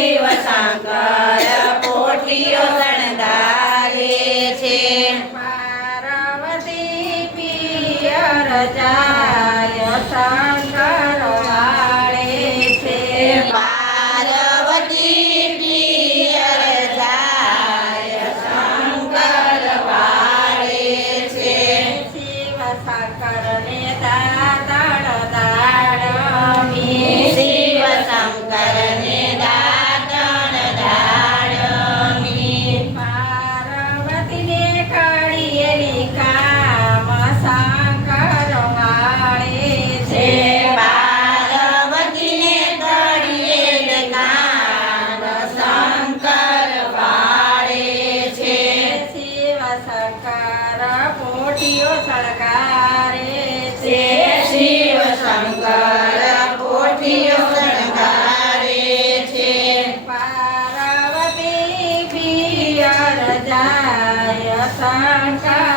શિવ શંકર પોઠીઓ શણગારે છે. પાર્વતી પિયર ચા શણકારે છે શિવ શંકર પોઠીઓ શણકારે છે પાર્વતી પિયર જાય શણકાર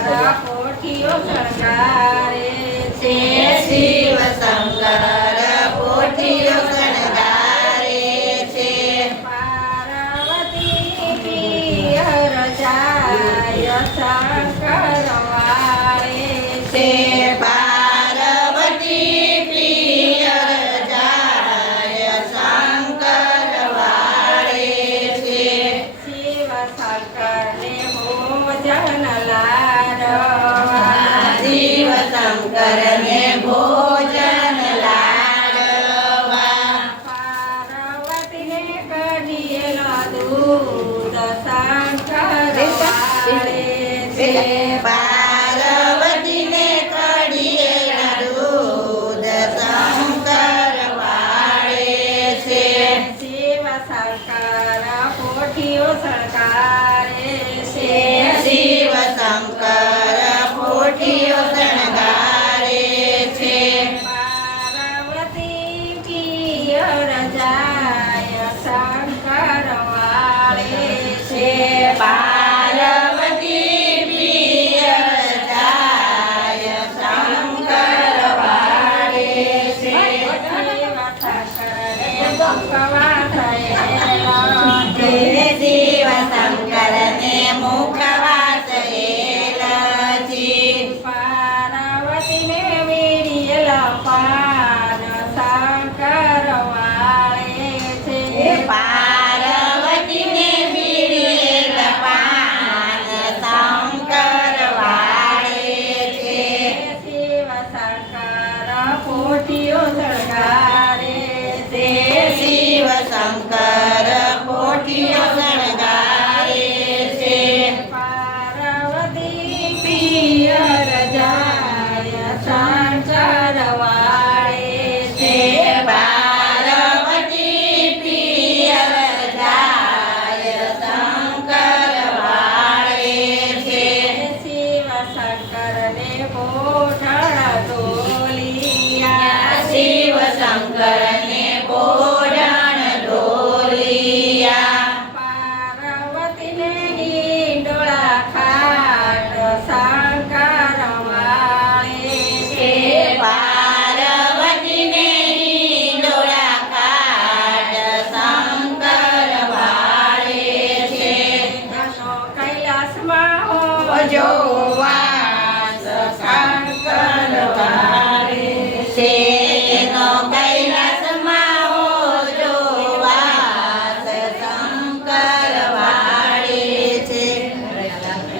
રાધા કોઠીઓ શણગારે છે. શિવ શંકર કોઠીઓ શણગારે છે. પાર્વતી પિયર જાય કરને ભોજન લાડવા પાર્વતીને કઢીએલો દૂધ સાંકળે છે પાર્વતીને કઢીએલા દૂધ શંકર વાળે છે શિવ સરકાર કોઠીઓ સરકારે છે શિવ શંકર કોઠીઓ ಶಂಕರ